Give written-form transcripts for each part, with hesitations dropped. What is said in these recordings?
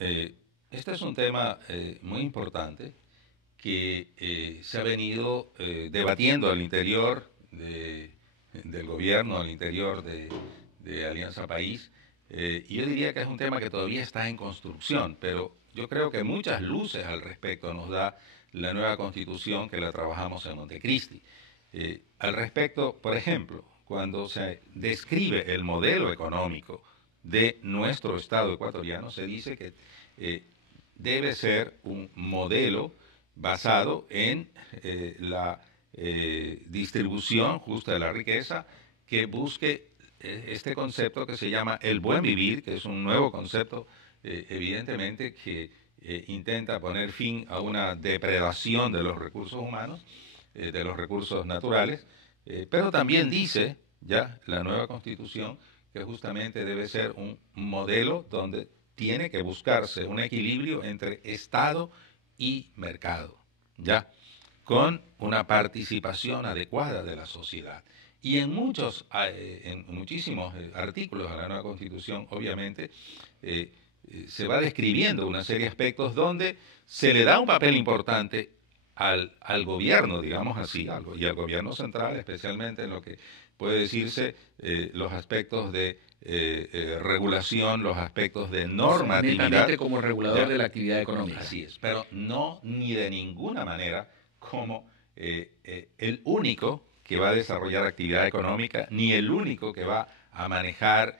este es un tema muy importante que se ha venido debatiendo al interior del gobierno, al interior de Alianza País. Y yo diría que es un tema que todavía está en construcción, pero yo creo que muchas luces al respecto nos da la nueva constitución que la trabajamos en Montecristi. Al respecto, por ejemplo, cuando se describe el modelo económico de nuestro Estado ecuatoriano, se dice que debe ser un modelo basado en la distribución justa de la riqueza, que busque este concepto que se llama el buen vivir, que es un nuevo concepto evidentemente que intenta poner fin a una depredación de los recursos humanos, de los recursos naturales, pero también dice ya la nueva constitución que justamente debe ser un modelo donde tiene que buscarse un equilibrio entre Estado y mercado, ya, con una participación adecuada de la sociedad. Y en muchísimos artículos de la nueva Constitución, obviamente, se va describiendo una serie de aspectos donde se le da un papel importante al gobierno, digamos así, y al gobierno central, especialmente en lo que puede decirse los aspectos de regulación, los aspectos de normatividad. Netamente como regulador de la actividad económica. Así es, pero no ni de ninguna manera como el único que va a desarrollar actividad económica, ni el único que va a manejar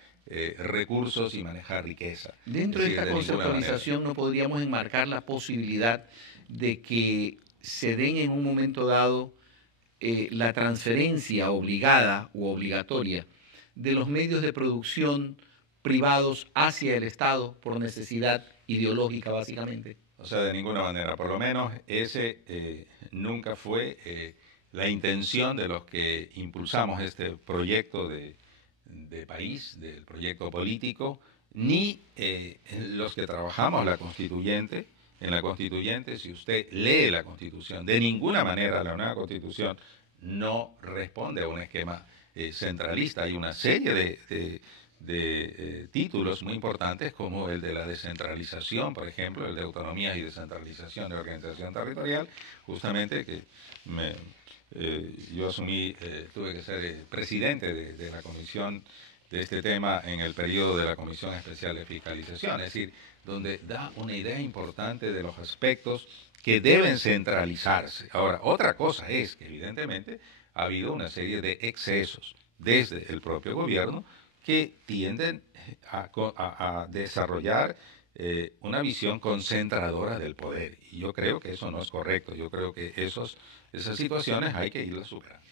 recursos y manejar riqueza. Dentro de esta conceptualización no podríamos enmarcar la posibilidad de que se den en un momento dado la transferencia obligada u obligatoria de los medios de producción privados hacia el Estado por necesidad ideológica, básicamente. O sea, de ninguna manera. Por lo menos ese nunca fue la intención de los que impulsamos este proyecto de país, del proyecto político, ni los que trabajamos la constituyente. En la constituyente, si usted lee la constitución, de ninguna manera la nueva constitución no responde a un esquema centralista. Hay una serie de títulos muy importantes como el de la descentralización, por ejemplo, el de autonomías y descentralización de la organización territorial, justamente que yo asumí, tuve que ser presidente de la comisión de este tema en el periodo de la Comisión Especial de Fiscalización, es decir, donde da una idea importante de los aspectos que deben centralizarse. Ahora, otra cosa es que evidentemente ha habido una serie de excesos desde el propio gobierno que tienden a desarrollar una visión concentradora del poder. Y yo creo que eso no es correcto. Yo creo que esas situaciones hay que irlas superando.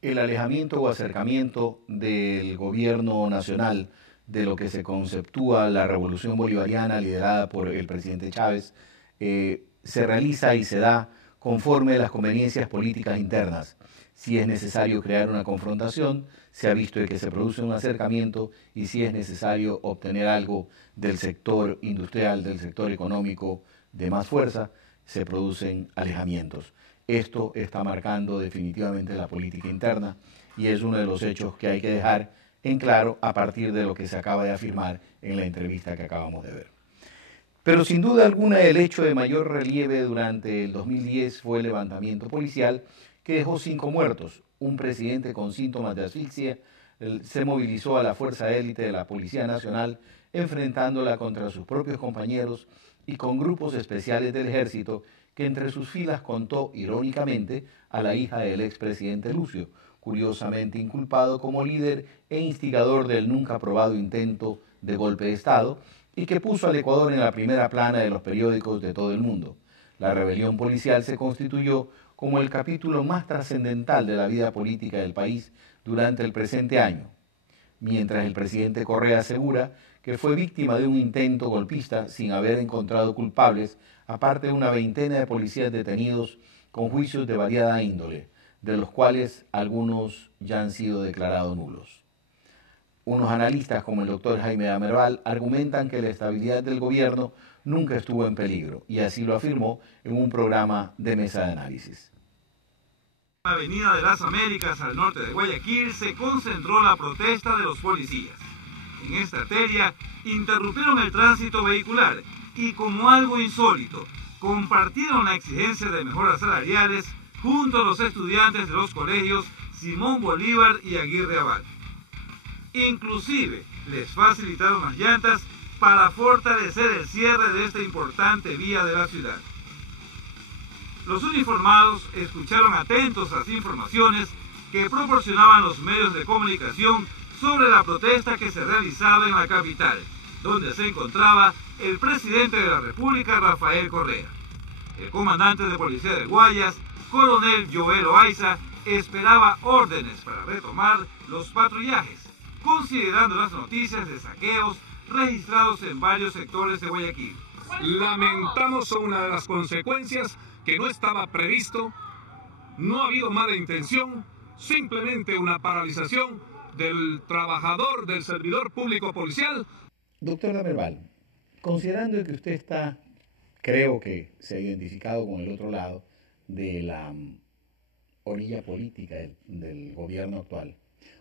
El alejamiento o acercamiento del gobierno nacional de lo que se conceptúa la revolución bolivariana liderada por el presidente Chávez se realiza y se da conforme a las conveniencias políticas internas. Si es necesario crear una confrontación, se ha visto que se produce un acercamiento, y si es necesario obtener algo del sector industrial, del sector económico de más fuerza, se producen alejamientos. Esto está marcando definitivamente la política interna y es uno de los hechos que hay que dejar en claro a partir de lo que se acaba de afirmar en la entrevista que acabamos de ver. Pero sin duda alguna el hecho de mayor relieve durante el 2010 fue el levantamiento policial que dejó 5 muertos. Un presidente con síntomas de asfixia se movilizó a la fuerza élite de la Policía Nacional, enfrentándola contra sus propios compañeros y con grupos especiales del ejército, que entre sus filas contó irónicamente a la hija del expresidente Lucio, curiosamente inculpado como líder e instigador del nunca aprobado intento de golpe de Estado, y que puso al Ecuador en la primera plana de los periódicos de todo el mundo. La rebelión policial se constituyó como el capítulo más trascendental de la vida política del país durante el presente año, mientras el presidente Correa asegura que fue víctima de un intento golpista sin haber encontrado culpables, aparte de una veintena de policías detenidos con juicios de variada índole, de los cuales algunos ya han sido declarados nulos. Unos analistas, como el doctor Jaime Amerval, argumentan que la estabilidad del gobierno nunca estuvo en peligro, y así lo afirmó en un programa de mesa de análisis. En la Avenida de las Américas, al norte de Guayaquil, se concentró la protesta de los policías. en esta arteria interrumpieron el tránsito vehicular y, como algo insólito, compartieron la exigencia de mejoras salariales junto a los estudiantes de los colegios Simón Bolívar y Aguirre Abad. Inclusive les facilitaron las llantas para fortalecer el cierre de esta importante vía de la ciudad. Los uniformados escucharon atentos las informaciones que proporcionaban los medios de comunicación sobre la protesta que se realizaba en la capital, donde se encontraba el presidente de la República, Rafael Correa. El comandante de policía de Guayas, coronel Joel Oaiza, esperaba órdenes para retomar los patrullajes, considerando las noticias de saqueos registrados en varios sectores de Guayaquil. Lamentamos una de las consecuencias que no estaba previsto, no ha habido mala intención, simplemente una paralización del trabajador, del servidor público policial. Doctor Damerval, considerando que usted está, creo que se ha identificado con el otro lado de la orilla política del gobierno actual,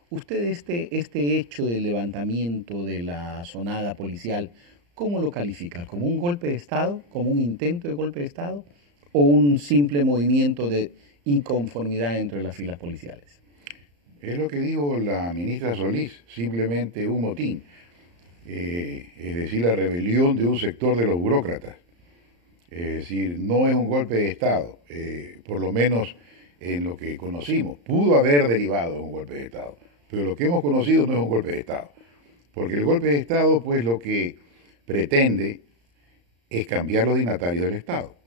¿usted este hecho de levantamiento de la asonada policial, cómo lo califica? ¿Como un golpe de Estado? ¿Como un intento de golpe de Estado? ¿O un simple movimiento de inconformidad entre las filas policiales? Es lo que dijo la ministra Solís, simplemente un motín, es decir, la rebelión de un sector de los burócratas. Es decir, no es un golpe de Estado, por lo menos en lo que conocimos. Pudo haber derivado de un golpe de Estado, pero lo que hemos conocido no es un golpe de Estado. Porque el golpe de Estado, pues lo que pretende es cambiar los dignatarios del Estado.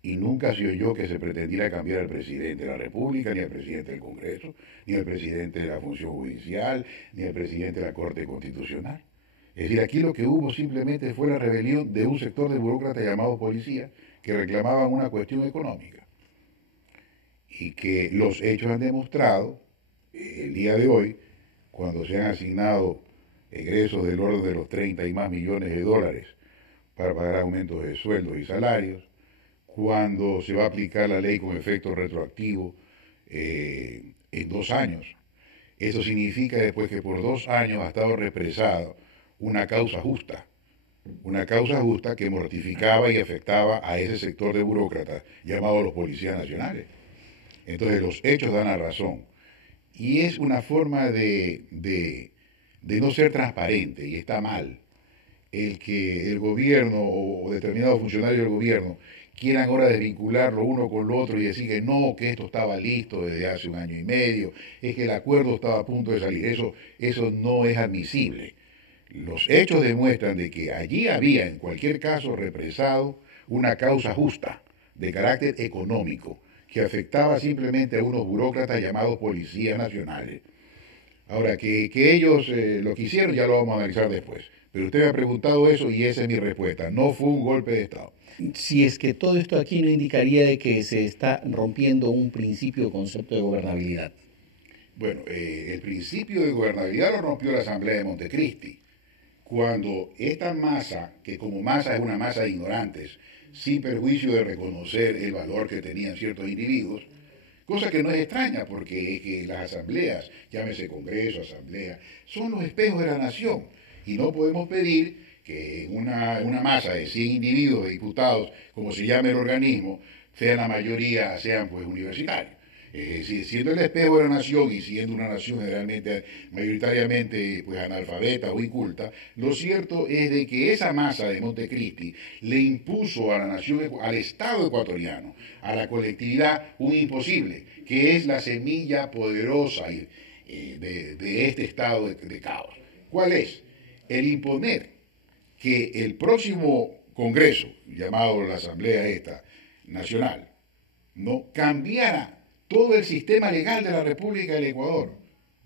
Y nunca se oyó que se pretendiera cambiar al presidente de la República, ni al presidente del Congreso, ni al presidente de la Función Judicial, ni al presidente de la Corte Constitucional. Es decir, aquí lo que hubo simplemente fue la rebelión de un sector de burócratas llamados policías que reclamaban una cuestión económica. Y que los hechos han demostrado, el día de hoy, cuando se han asignado egresos del orden de los 30 y más millones de dólares para pagar aumentos de sueldos y salarios, cuando se va a aplicar la ley con efecto retroactivo en 2 años. Eso significa después que por 2 años ha estado represado una causa justa que mortificaba y afectaba a ese sector de burócratas llamados los policías nacionales. Entonces los hechos dan la razón. Y es una forma de no ser transparente, y está mal, el que el gobierno o determinados funcionarios del gobierno quieran ahora desvincularlo uno con lo otro y decir que no, que esto estaba listo desde hace 1 año y medio, es que el acuerdo estaba a punto de salir. Eso no es admisible. Los hechos demuestran de que allí había, en cualquier caso, represado una causa justa de carácter económico que afectaba simplemente a unos burócratas llamados policías nacionales. Ahora, que ellos lo que hicieron ya lo vamos a analizar después. Pero usted me ha preguntado eso y esa es mi respuesta. No fue un golpe de Estado. Si es que todo esto aquí no indicaría de que se está rompiendo un principio o concepto de gobernabilidad. Bueno, el principio de gobernabilidad lo rompió la Asamblea de Montecristi, cuando esta masa, que como masa es una masa de ignorantes, sin perjuicio de reconocer el valor que tenían ciertos individuos, cosa que no es extraña porque es que las asambleas, llámese Congreso, asamblea, son los espejos de la nación y no podemos pedir que una masa de 100 individuos, de diputados, como se llame el organismo, la mayoría sean pues universitarios. Siendo el espejo de la nación y siendo una nación generalmente, mayoritariamente pues analfabeta o inculta, lo cierto es de que esa masa de Montecristi le impuso a la nación, al Estado ecuatoriano, a la colectividad, un imposible, que es la semilla poderosa de este estado de caos. ¿Cuál es? El imponer que el próximo Congreso, llamado la Asamblea Nacional, no cambiara todo el sistema legal de la República del Ecuador.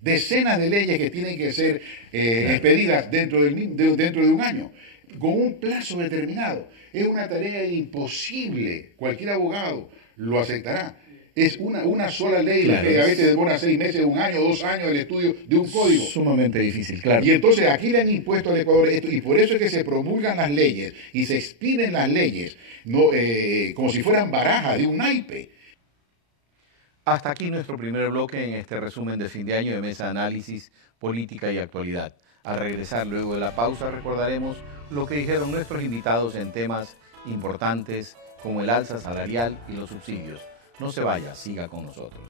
Decenas de leyes que tienen que ser expedidas dentro de 1 año, con un plazo determinado. Es una tarea imposible. Cualquier abogado lo aceptará. Es una sola ley, claro, que a veces demora 6 meses, 1 año, 2 años el estudio de un código. Sumamente difícil, claro. Y entonces aquí le han impuesto al Ecuador esto, y por eso es que se promulgan las leyes y se expiden las leyes como si fueran barajas de un naipe. Hasta aquí nuestro primer bloque en este resumen de fin de año de Mesa de Análisis, Política y Actualidad. Al regresar luego de la pausa recordaremos lo que dijeron nuestros invitados en temas importantes como el alza salarial y los subsidios. No se vaya, siga con nosotros.